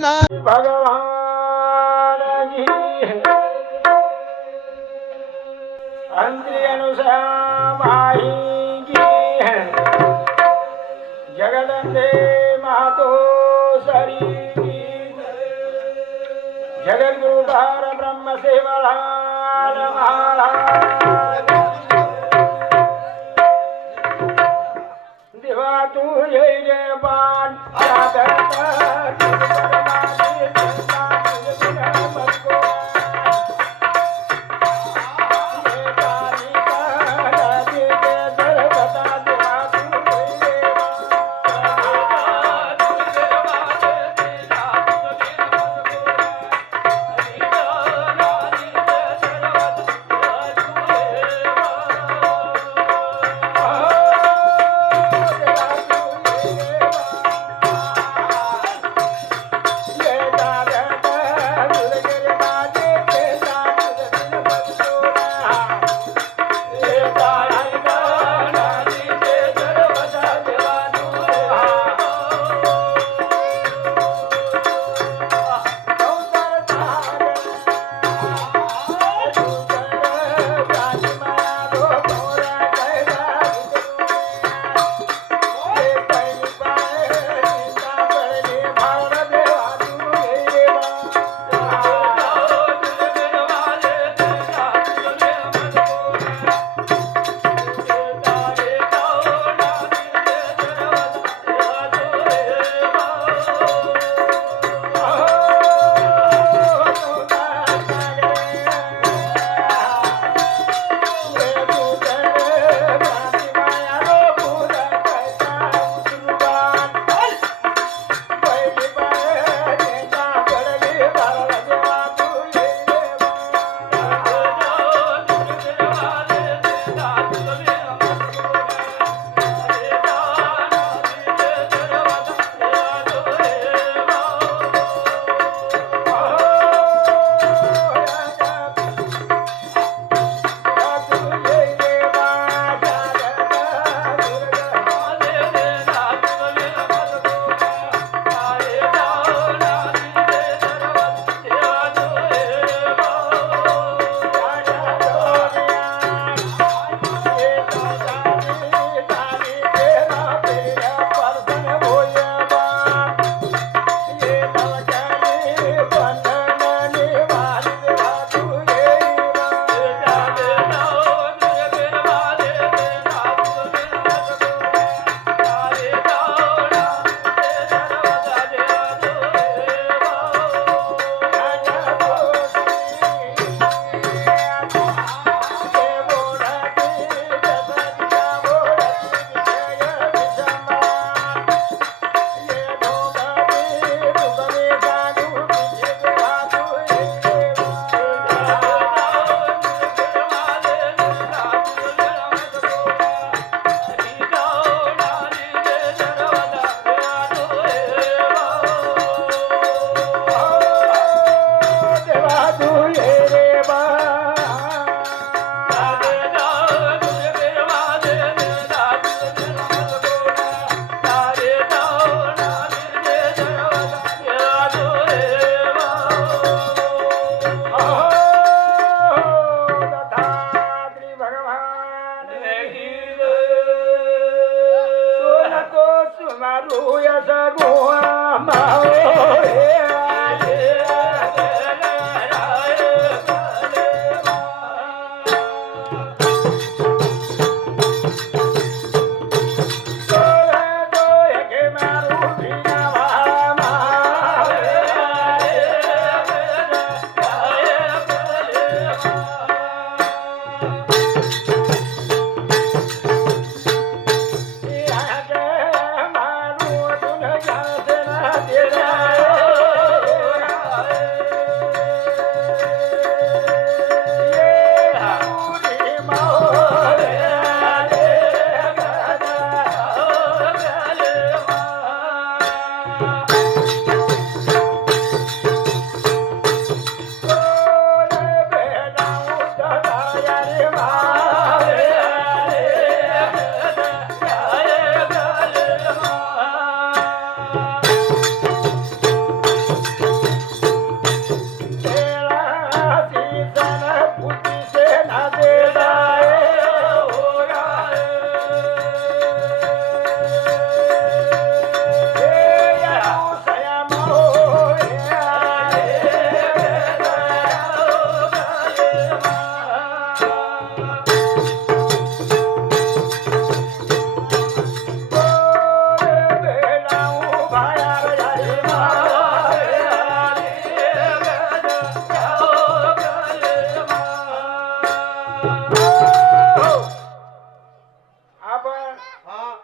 भगवान की अंत्री अनुसया माही की जगदंबे मातो सरी की जगत गुरुधार ब्रह्म सेवलाल महाराज देवा तू ये पान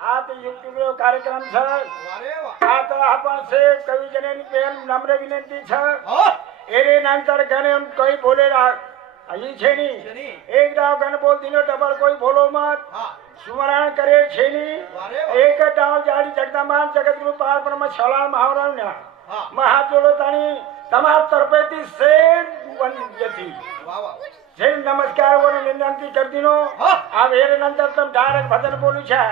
આ તો યુટ્યુબ નો કાર્યક્રમ છે આ તો આપણ છે કવિ જન બેન નમ્ર વિનંતી છે એરે નંતર ગણે એમ કોઈ બોલે અહીં છે ની એક દાવ ગણ બોલ દીનો ડબલ કોઈ બોલો મત સુમરણ કરે છે ની એક દાવ જાડી જગદંબા જગતગુરુ પાર બ્રહ્મ છલાલ મહાવરાવ ને મહાજોલો તાણી તમાર તરફેથી શેર વંદ્યથી જય નમસ્કાર વર વિનંતી કરતી નો આ વેર નંતર તમ ડાયરેક્ટ ભજન બોલું છે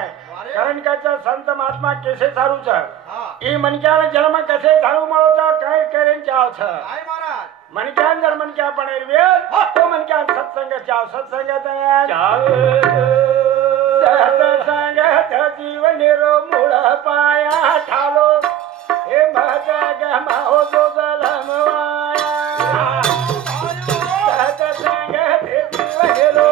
કારણ કે સંત મહાત્મા કેસે સારું છે ઈ મનક્યા જન્મ કેસે સારું મળો છે કઈ કરીને ચાવ છે મનક્યા અંદર મનક્યા પણ વેર તો મનક્યા સત્સંગ ચાવ સત્સંગ ચાવ સત્સંગ જીવન રો મૂળ પાયા ઠાલો હે મહજ ગમાઓ જો ગલમવાયા સત્સંગ જીવન રો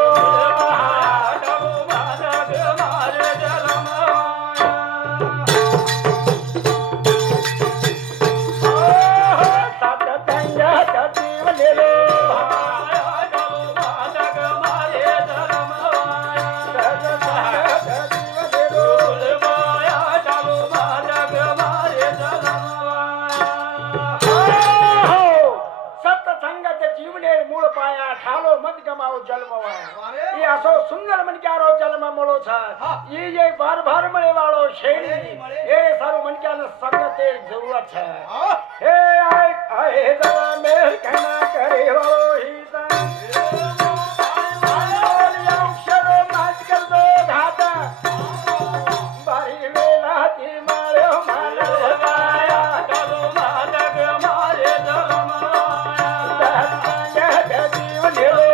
સુંદર મનક્યારો જન્મ મળો છે ઈ જે ભાર ભાર મળે વાળો શેરી એ સારું મનક્યાને સંગતે જરૂરત છે હે આય આય દવા મેર કના કરે વાળો હિતા અક્ષરો માજ કર દો ઘાતા બારી વેલાતી માર્યો માનવાયા ચલો માનગ મારે ધર્મવાયા જીવન હેરો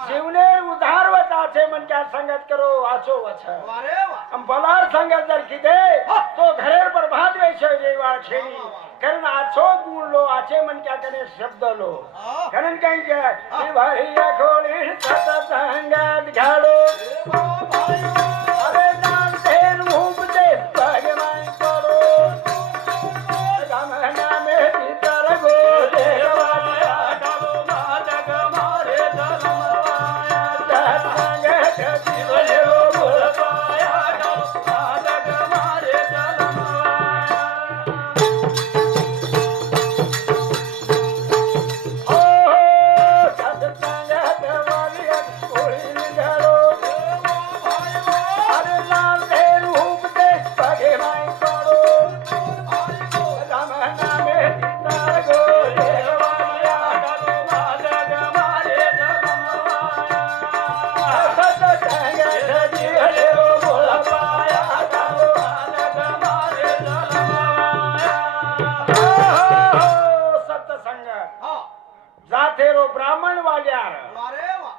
जीवने उधार वचा छे मन क्या संगत करो आचो वचा हम बलार संगत दर किदे तो घरे पर भाद वे छे जेवा छेनी करन आचो गुण लो आचे मन क्या करे शब्द लो करन कहीं के भाई खोली सत संगत घालो अरे नाम तेन रूप दे भगवान करो राम नाम भीतर गो देवाया डालो माजग मारे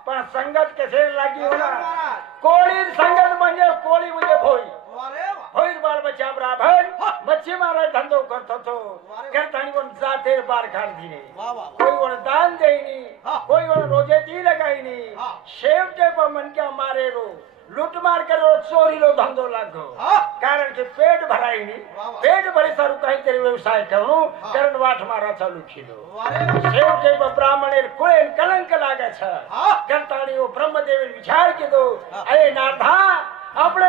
पण संगत कसे लागी होणार कोळी संगत म्हणजे कोळी म्हणजे भोई भोईर बाल बच्चा ब्राह्मण मच्छी मारा धंधो करतो तो करतानी कोण जाते बार काढ दिले कोई कोण दान देईनी कोई कोण रोजे दी लगाईनी शेवटे पण मन क्या मारे रो लूटमार करो चोरी लो धंधो लागो कारण के पेट भराईनी पेट भरी सारू काहीतरी व्यवसाय करू कारण वाट मारा चालू केलो शेवटे ब्राह्मण कुळे कलंक लागे छ करतानी वो ब्रह्मदेव विचार कीधो अरे नाथा આપણે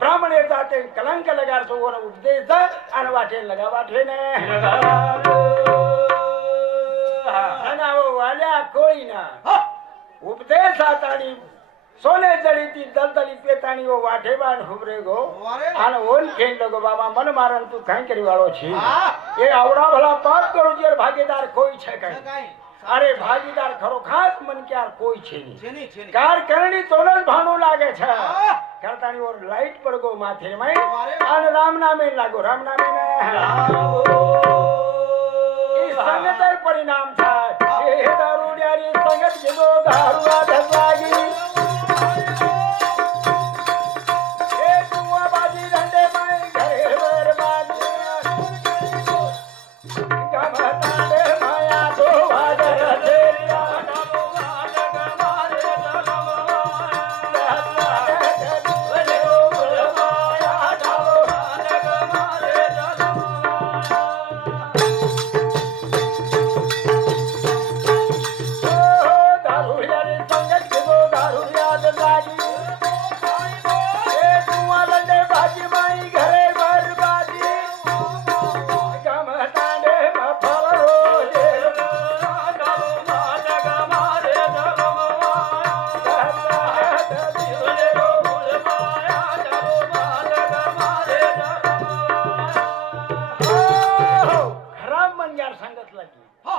બ્રાહ્મણ જાતે કલંક લગાડતો ઓનો ઉપદેશ દે અને વાટે લગાવાઠે ને અને આવો વાલ્યા કોઈના ઉપદેશ આતાણી સોને જડીતી દલદલી પેતાણી ઓ વાઠેવાન હુબરે ગો આને ઓન ખેન લગો બાબા મન મારન તું કાઈ કરી વાળો છે એ આવડા ભલા પાપ કરો જે ભાગીદાર કોઈ છે કાઈ अरे भागीदार खरो खास मन क्या कोई छेनी कार करनी तोलन भानो लागे छ करतानी और लाइट पड़ गो माथे में अन राम नामे लागो राम नामे ने मनग्यार सांगत लागी हा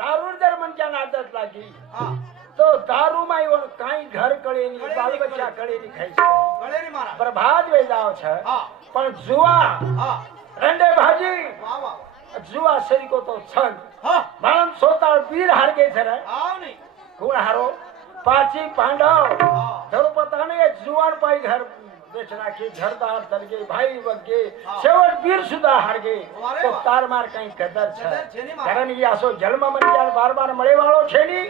दारू जर मनग्यान आदत लागी हा तो दारू माई और काई घर कळे ની બાળ બચ્ચા કળે ની ખાઈ છે કળે ની મારા પ્રભાત વે જાવ છે હા પણ જુવા હા રંડે ભાજી વાહ વાહ જુવા સરીકો તો છન હા માણમ સોતાળ વીર હાર ગઈ છે રે આવ નહીં કોણ હારો પાછી પાંડવ હા ધરુપતાને જુવાન પાઈ ઘર બેચના કે ઘરદાર તરગે ભાઈ વગે હા. સેવડ વીર સુધા હાર ગઈ અરે તો વાહ. તાર માર કઈ કદર છે કદર છે ની મારા. કારણ ઈ આસો જન્મ મન જ્ઞાન બાર બાર મળે વાળો છે ની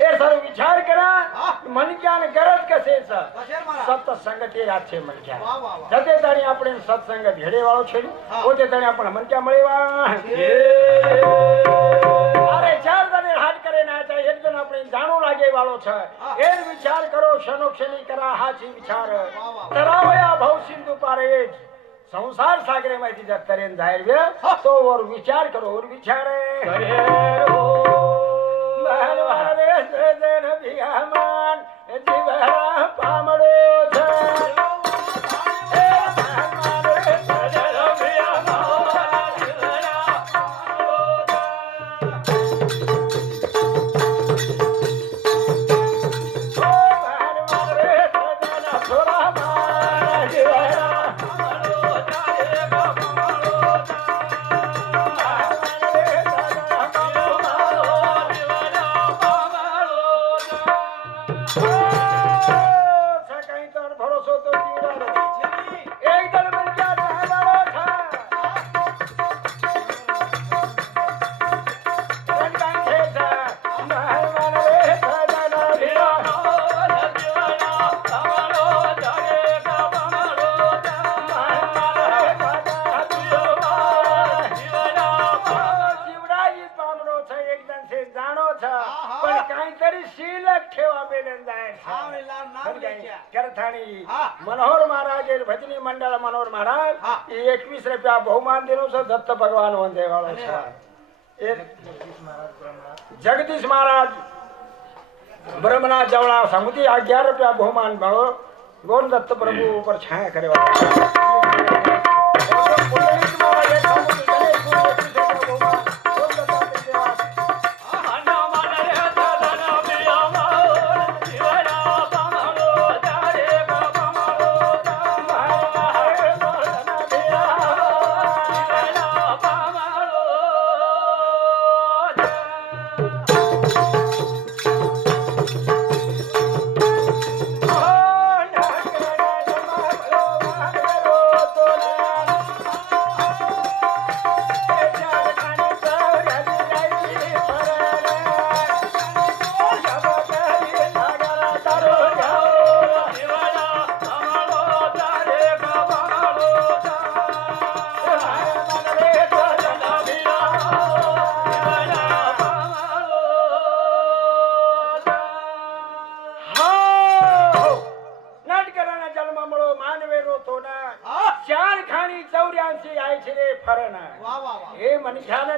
એ સર વિચાર કરા હા. મન જ્ઞાન ગરજ કસે છે કશેર મારા સત્સંગ તે યાદ છે મન જ્ઞાન વાહ વાહ વાહ જતે તાણી આપણે સત્સંગ ઢેડે વાળો છે ની હા. પોતે તાણી આપણે મન ક્યાં મળે વા અરે ચાર દને હાથ કરે ના ચાહે એક જણ આપણે જાણો લાગે વાળો છે હા. એ વિચાર કરો શનોક્ષની કરા હાચી વિચાર વાહ. તરાવયા ભવ સિંધુ પારે સંસાર સાગરે માંથી જબ તરેન જાહેર વે હા. તો ઓર વિચાર કરો ઓર વિચારે મહલવારે સજન ભિયામાન જીવરા પામડો છે એ મહલવારે સજન ભિયામાન જીવરા मनोहर महाराज भजनी मंडल मनोहर महाराज हाँ. 21 रुपया बहुमान दिनो से दत्त भगवान वंदे वालो अरे छे वाह. ए जगदीश महाराज ब्रह्मनाथ जवड़ा समुदी 11 रुपया बहुमान भाव गोन दत्त प्रभु ऊपर छाया करे वाला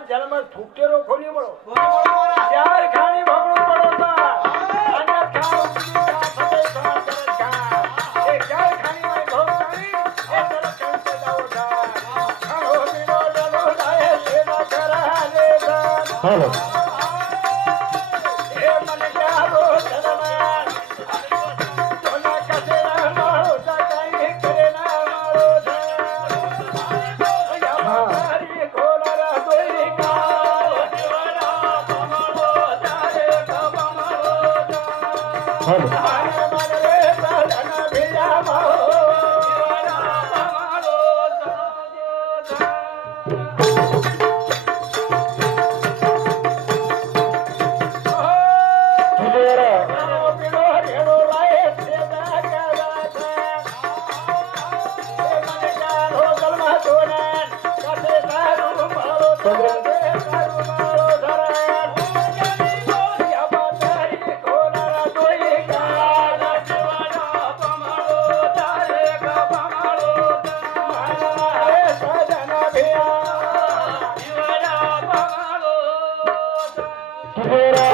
जन्म फूकटेरो खोली बोलो चार खानी भगड़ो पड़ो ता अन्य खाओ सते साथ करत खा ए चार खानी में भोगानी ए तरफ कैसे जाओ था खाओ बिनो डलो जाए सेवा करा ले दा हेलो ए मन क्या रो चलमान सोना कसे ना मारो ता काई करे ना मारो था या मारी खोला रा दोई का Hera